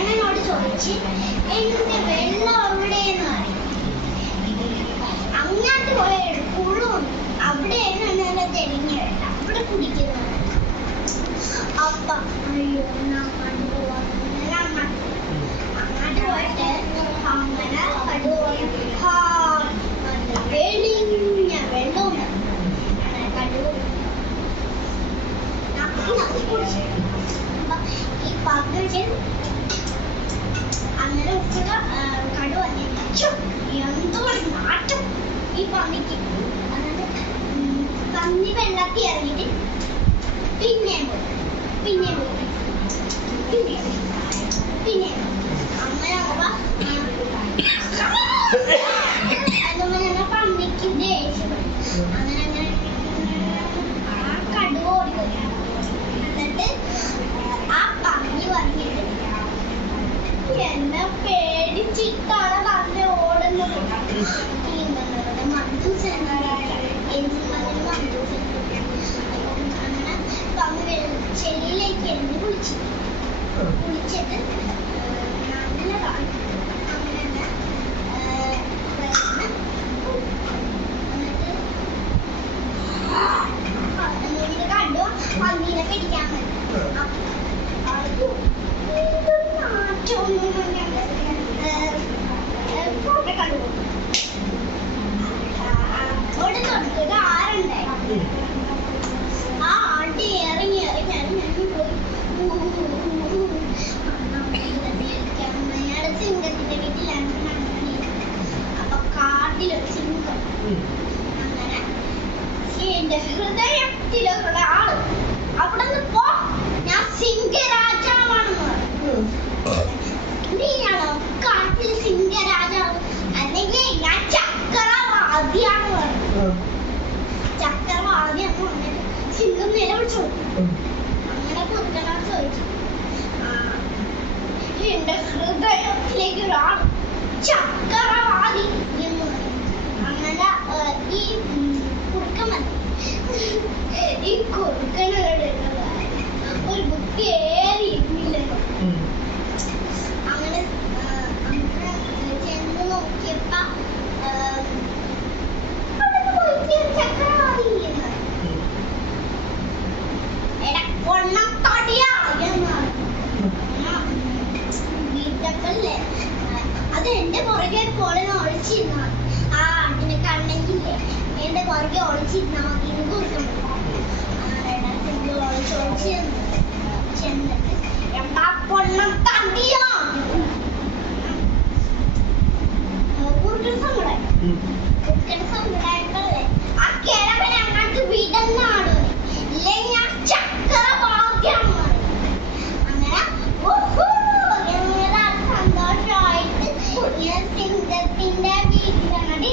കിഴങ്ങനോട് ചോദിച്ച് എന്റെ വെള്ളം എവിടെയെന്ന് അറിയാം. അങ്ങോട്ട് പോയ കുളവും അവിടെയാണ് നല്ല തെളിഞ്ഞ വെള്ളം, അവിടെ കുടിക്കുന്നത്. അപ്പ അയ്യോ അങ്ങോട്ട് പോയിട്ട് അങ്ങനെ വെളിഞ്ഞ വെള്ളവും ഈ പകല് അങ്ങനെ ഉപ്പുള്ള കടു വന്നിച്ചു എന്തോ നാട്ടം ഈ പന്നിക്ക്. എന്നിട്ട് പന്നി വെള്ളത്തിൽ ഇറങ്ങിയിട്ട് പിന്നെയും പോയി അങ്ങനെ അതുപോലെ പന്നിക്ക് ദേഷ്യം. അങ്ങനെ ആ കടു ഓടിപ്പോയി. എന്നിട്ട് ആ പന്നി വന്നിട്ട് എന്നെ പേടിച്ചിട്ടാണ് പന്നി ഓടുന്നത്. മന്ദൂസൻ അങ്ങനെ പന്നി ചെടിയിലേക്ക് എന്നെ കുളിച്ചിട്ട് നല്ലതാണ്. അങ്ങനെ കണ്ടു പന്നീനെ പിടിക്കാൻ ആരുണ്ടായി. ആ ആട്ടി ഇറങ്ങി സിംഹത്തിന്റെ വീട്ടിലാണ്. അപ്പൊ കാട്ടിലൊരു സിംഹം. അങ്ങനെ എന്റെ ഹൃദയത്തിലുള്ള ആള് അവിടെ നിന്ന് പോ, ഞാൻ സിംഹരാജാവാണെന്ന് പറഞ്ഞു. നീയാണോ കാട്ടിൽ സിംഹരാജാവ്? അല്ലെങ്കിൽ ഞാൻ ചക്രവാദിയാണെന്ന് പറഞ്ഞു. ചക്രവാദിയാന്ന് പറഞ്ഞിട്ട് സിംഹം നിലവിളിച്ചു. അങ്ങനെ കുറുക്കനോട് ചോദിച്ചു, എന്റെ ഹൃദയത്തിലേക്ക് ഒരാൾ ചക്രവാദി എന്ന് പറഞ്ഞു. അങ്ങനെ ഈ കുറുക്കൻ വന്നു. ഈ കുറുക്കനോട് ഒരു ബുദ്ധി ഏറിയിരുന്നില്ലല്ലോ. അങ്ങനെ ചെന്ന് നോക്കിയപ്പോ ചക്രവാദി എടാ പൊണ്ണത്തടിയാ എന്ന് വീട്ടപ്പല്ലേ. അത് എന്റെ പുറകെ പോലെ ഒളിച്ചിരുന്നാ ആ ആട്ടിനെ കണ്ണെങ്കിലേ എന്റെ പുറകെ ഒളിച്ചിരുന്നാ മതി. കുറുക്കം ചെന്നിട്ട് എന്താ പൊണ്ണത്തടിയാ സമുദായങ്ങളെ ആ കിഴവനെ അങ്ങോട്ട് വിടുന്നാണ്, ഇല്ലേ ഞാൻ ചക്രവാദ്യം. അങ്ങനെ സന്തോഷമായിട്ട് സിംഹത്തിന്റെ വീട്ടിലാണ്.